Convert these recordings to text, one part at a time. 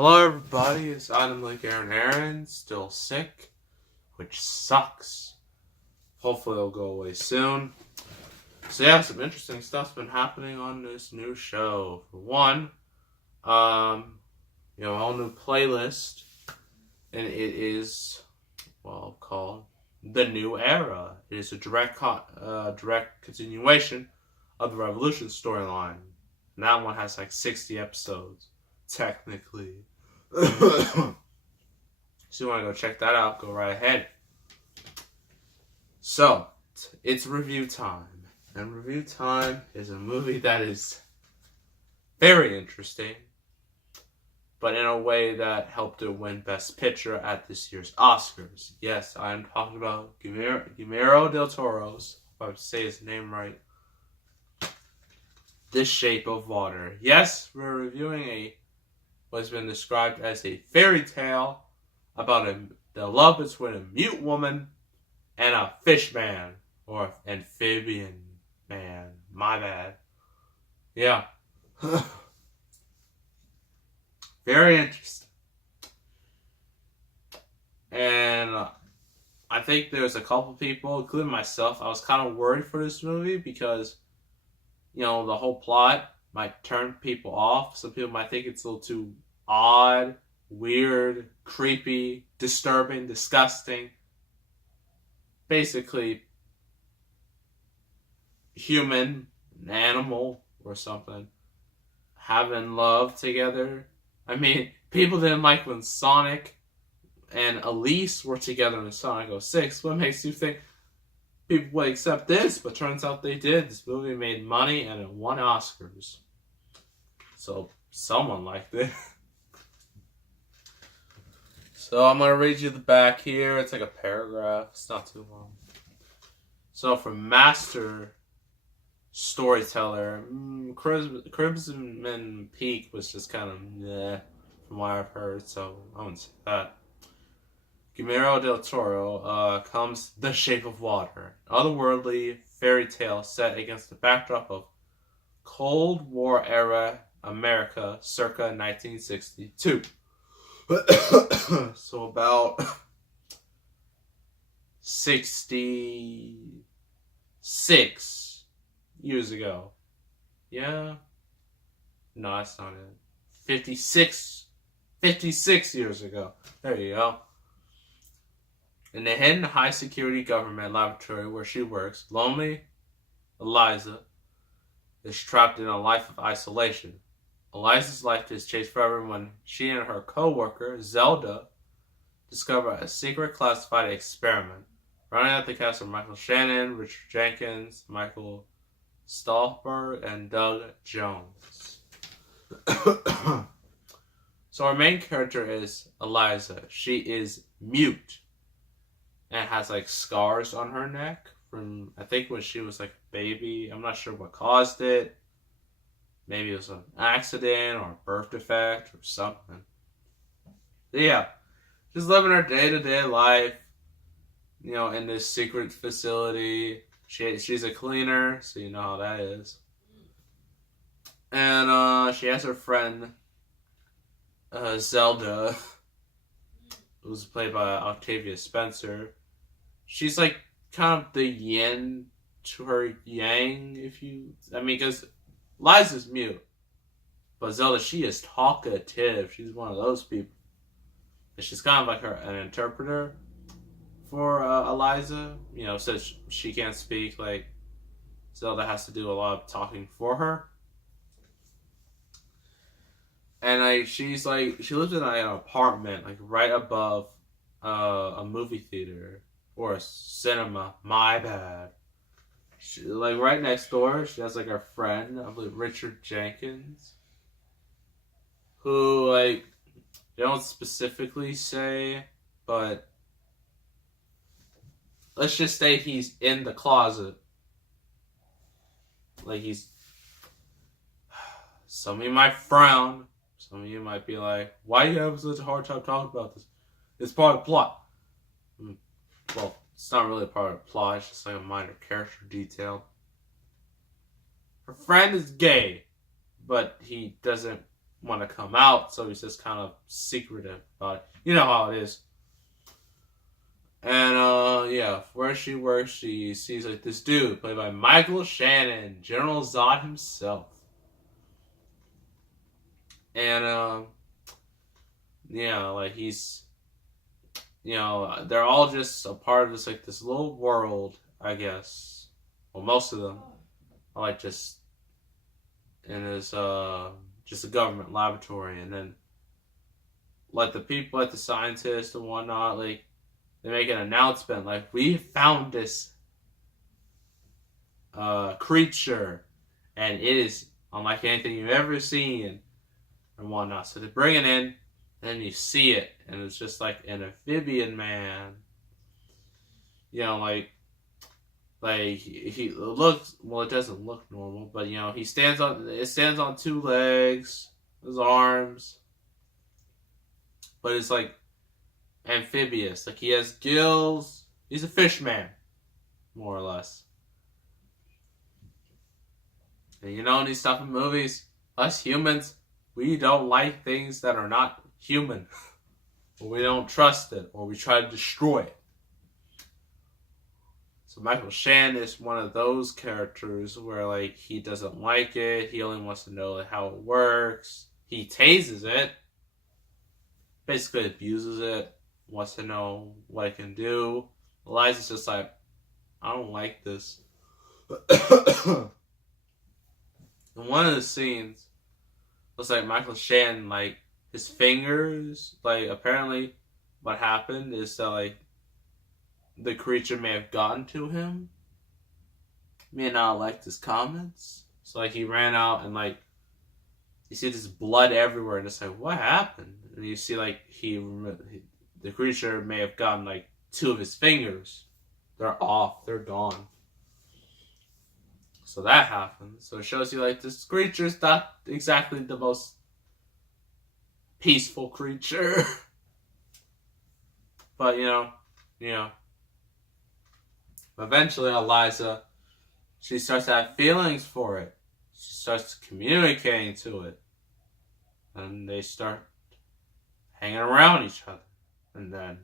Hello everybody, it's Adam like Aaron, still sick, which sucks. Hopefully it'll go away soon. So yeah, some interesting stuff's been happening on this new show. For one, a whole new playlist, and it is, called The New Era. It is a direct continuation of the Revolution storyline. And that one has like 60 episodes, technically. So you want to go check that out, go right ahead. So, it's review time. And review time is a movie that is very interesting, but in a way that helped it win Best Picture at this year's Oscars. Yes, I am talking about Guillermo del Toro's, if I say his name right, The Shape of Water. Yes, we're reviewing what's been described as a fairy tale about the love between a mute woman and a fish man, or amphibian man. My bad. Yeah. Very interesting. And I think there's a couple people, including myself, I was kind of worried for this movie because, the whole plot might turn people off. Some people might think it's a little too odd, weird, creepy, disturbing, disgusting. Basically, human, animal, or something having love together. I mean, people didn't like when Sonic and Elise were together in Sonic 06. What makes you think people would accept this? But turns out they did. This movie made money and it won Oscars. So someone liked it. So I'm going to read you the back here. It's like a paragraph. It's not too long. So from Master Storyteller, Crimson Peak was just kind of meh from what I've heard. So I wouldn't say that. Guillermo del Toro comes The Shape of Water, an otherworldly fairy tale set against the backdrop of Cold War era America circa 1962. So about 66 years ago. Yeah? No, that's not it. 56 years ago. There you go. In the hidden high-security government laboratory where she works, lonely Eliza is trapped in a life of isolation. Eliza's life is changed forever when she and her co-worker, Zelda, discover a secret classified experiment. Running at the cast are Michael Shannon, Richard Jenkins, Michael Stolberg, and Doug Jones. So our main character is Eliza. She is mute and has like scars on her neck from, I think, when she was like a baby. I'm not sure what caused it. Maybe it was an accident or a birth defect or something. But yeah, just living her day-to-day life, in this secret facility. She's a cleaner, so you know how that is. And she has her friend, Zelda, who's played by Octavia Spencer. She's like kind of the yin to her yang, because Liza's mute, but Zelda, she is talkative. She's one of those people. And she's kind of like an interpreter for Eliza. Since she can't speak, like, Zelda has to do a lot of talking for her. And she lives in an apartment, like, right above a movie theater or a cinema. My bad. She, like, right next door, she has, like, her friend, I believe, Richard Jenkins, who, like, they don't specifically say, but let's just say he's in the closet. Like, some of you might frown, some of you might be like, why are you having such a hard time talking about this? It's part of the plot. Well, it's not really a part of the plot, it's just like a minor character detail. Her friend is gay, but he doesn't want to come out, so he's just kind of secretive about it. You know how it is. And yeah, where she works, she sees like this dude played by Michael Shannon, General Zod himself. And yeah, like he's, they're all just a part of this like this little world, I guess. Well, most of them are like just in this just a government laboratory, and then like the people, like the scientists and whatnot, like they make an announcement like, we found this creature, and it is unlike anything you've ever seen and whatnot. So they bring it in, and then you see it, and it's just like an amphibian man. Like he looks, well, it doesn't look normal, but he stands on two legs, his arms, but it's like amphibious. Like he has gills. He's a fish man, more or less. And in these type of movies, us humans, we don't like things that are not human. Or we don't trust it, or we try to destroy it. So Michael Shannon is one of those characters where like he doesn't like it. He only wants to know like, how it works. He tases it. Basically abuses it. Wants to know what it can do. Eliza's just like, I don't like this. In one of the scenes, looks like Michael Shannon, like his fingers, like apparently what happened is that like the creature may have gotten to him. May not have liked his comments. So like he ran out, and like you see this blood everywhere, and it's like, what happened? And you see like the creature may have gotten like two of his fingers. They're off. They're gone. So that happens. So it shows you like this creature's not exactly the most peaceful creature. But eventually Eliza, she starts to have feelings for it. She starts communicating to it. And they start hanging around each other. And then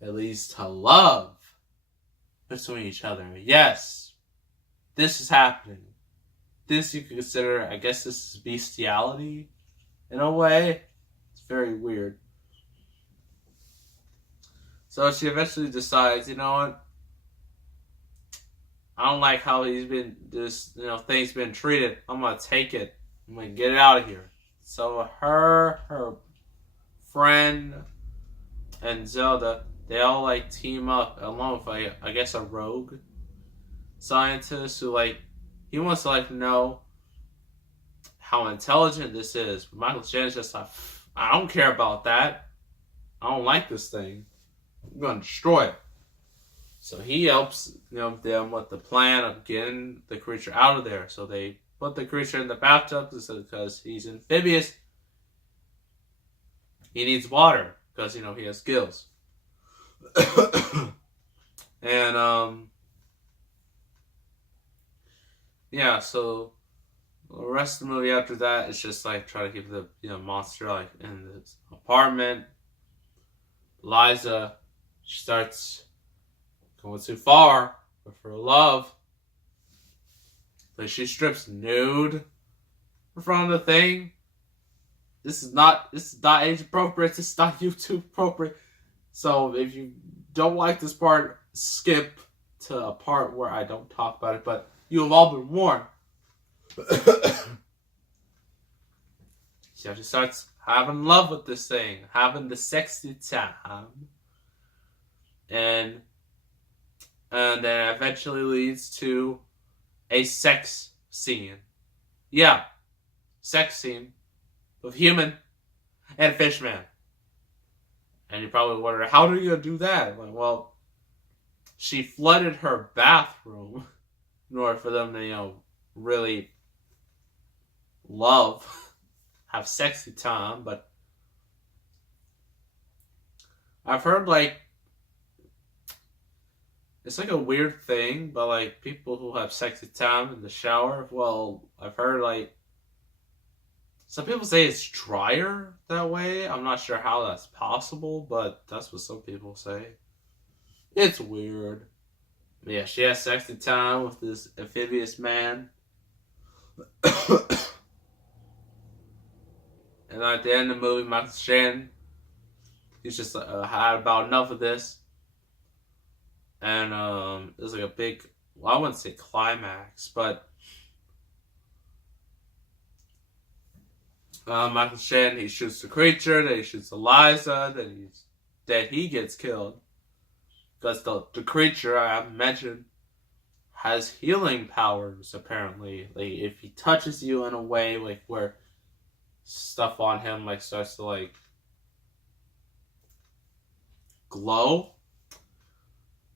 it leads to love between each other. Yes, this is happening. This you could consider, I guess this is bestiality in a way. It's very weird. So she eventually decides, you know what? I don't like how thing's been treated. I'm gonna take it. I'm gonna get it out of here. So her friend, and Zelda, they all like team up along with I guess a rogue scientist who like he wants to like know how intelligent this is. But Michael Shannon's just like, I don't care about that. I don't like this thing. I'm gonna destroy it. So he helps them with the plan of getting the creature out of there. So they put the creature in the bathtub because he's amphibious. He needs water because he has gills. And yeah, so the rest of the movie after that is just like try to keep the monster like in this apartment. Liza, she starts going too far with her love. Like she strips nude in front of the thing. This is not age appropriate. This is not YouTube appropriate. So if you don't like this part, skip to a part where I don't talk about it. But you have all been warned. She starts having love with this thing, having the sexy time, and then eventually leads to a sex scene. Yeah, sex scene with human and fishman. And you probably wonder, how are you gonna do that? Like, well, she flooded her bathroom in order for them to, really love, have sexy time. But I've heard like it's like a weird thing, but like people who have sexy time in the shower, well, I've heard like Some people say it's drier that way. I'm not sure how that's possible, but that's what some people say. It's weird. Yeah, she has sexy time with this amphibious man. And at the end of the movie, Michael Shannon, he's just had about enough of this. And it was like a big, well, I wouldn't say climax, but Michael Shannon, he shoots the creature, then he shoots Eliza, then he gets killed. Because the creature, I haven't mentioned, has healing powers, apparently. Like, if he touches you in a way, like, where stuff on him, like, starts to, like, glow,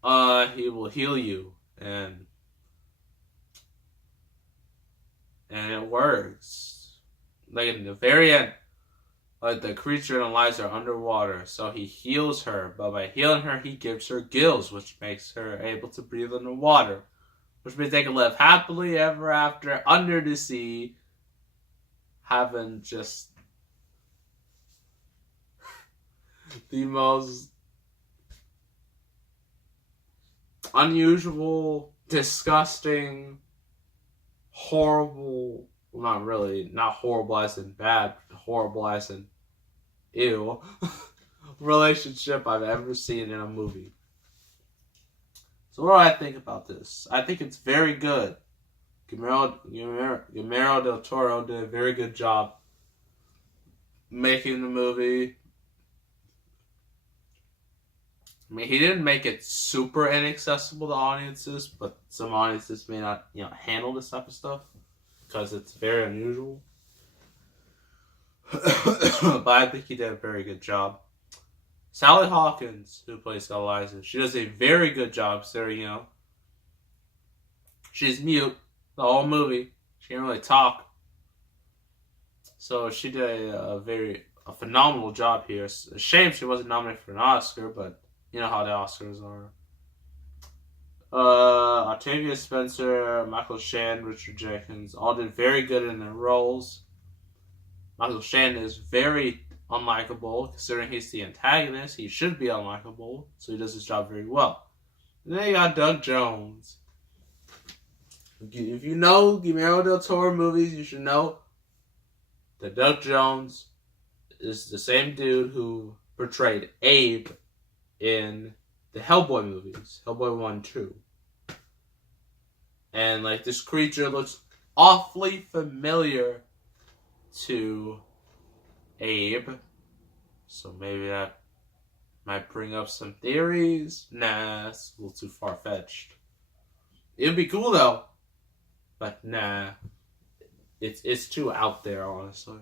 he will heal you. And it works. Like, in the very end, like, the creature and Eliza are underwater, so he heals her. But by healing her, he gives her gills, which makes her able to breathe underwater. Which means they can live happily ever after under the sea, having just the most unusual, disgusting, horrible, well, not really, not horrible as in bad, horrible as in ew, relationship I've ever seen in a movie. So what do I think about this? I think it's very good. Guillermo del Toro did a very good job making the movie. I mean, he didn't make it super inaccessible to audiences, but some audiences may not, handle this type of stuff because it's very unusual. But I think he did a very good job. Sally Hawkins, who plays Eliza, she does a very good job, considering, she's mute the whole movie. She can't really talk. So she did a phenomenal job here. It's a shame she wasn't nominated for an Oscar, but you know how the Oscars are. Octavia Spencer, Michael Shannon, Richard Jenkins all did very good in their roles. Michael Shannon is very unlikable, considering he's the antagonist. He should be unlikable, so he does his job very well. And then you got Doug Jones. If you know Guillermo del Toro movies, you should know that Doug Jones is the same dude who portrayed Abe in the Hellboy movies, Hellboy 1 and 2. And, like, this creature looks awfully familiar to Abe. So maybe that might bring up some theories. Nah, it's a little too far-fetched. It'd be cool, though. But, nah. It's too out there, honestly.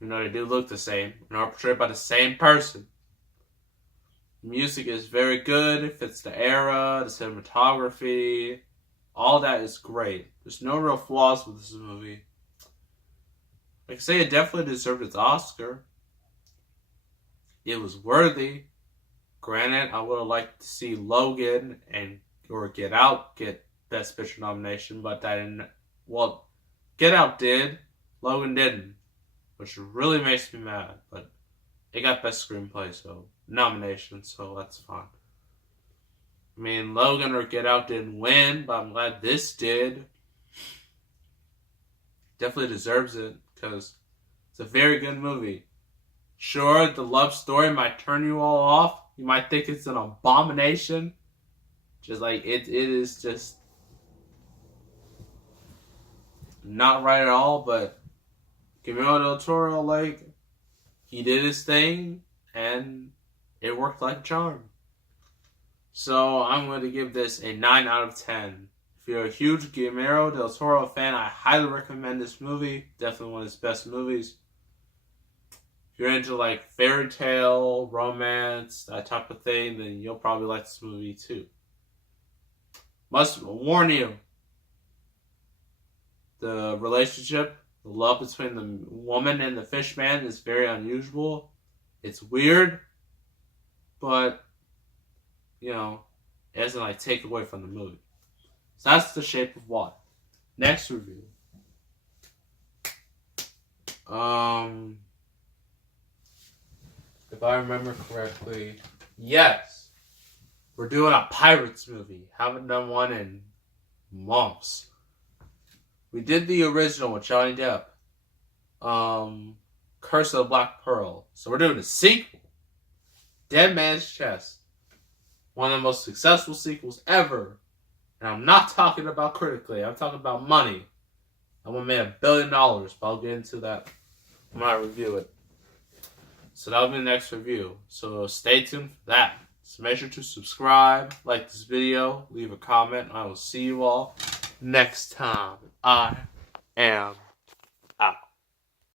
They do look the same. And are portrayed by the same person. The music is very good. It fits the era, the cinematography. All that is great. There's no real flaws with this movie. I can say it definitely deserved its Oscar. It was worthy. Granted, I would have liked to see Logan or Get Out get Best Picture nomination, but that didn't. Well, Get Out did. Logan didn't, which really makes me mad. But it got Best Screenplay, so nomination, so that's fine. I mean, Logan or Get Out didn't win, but I'm glad this did. Definitely deserves it, because it's a very good movie. Sure, the love story might turn you all off. You might think it's an abomination. Just like, it is just not right at all, but Guillermo del Toro, like, he did his thing, and it worked like a charm. So I'm going to give this a 9 out of 10. If you're a huge Guillermo del Toro fan, I highly recommend this movie. Definitely one of his best movies. If you're into like fairy tale, romance, that type of thing, then you'll probably like this movie too. Must warn you, the relationship, the love between the woman and the fish man is very unusual. It's weird, but it doesn't like take away from the movie. So that's The Shape of Water. Next review. If I remember correctly, yes, we're doing a Pirates movie. Haven't done one in months. We did the original with Johnny Depp. Curse of the Black Pearl. So we're doing a sequel. Dead Man's Chest. One of the most successful sequels ever. And I'm not talking about critically. I'm talking about money. That one made $1 billion, but I'll get into that when I review it. So that'll be the next review. So stay tuned for that. So make sure to subscribe, like this video, leave a comment. I will see you all next time. I am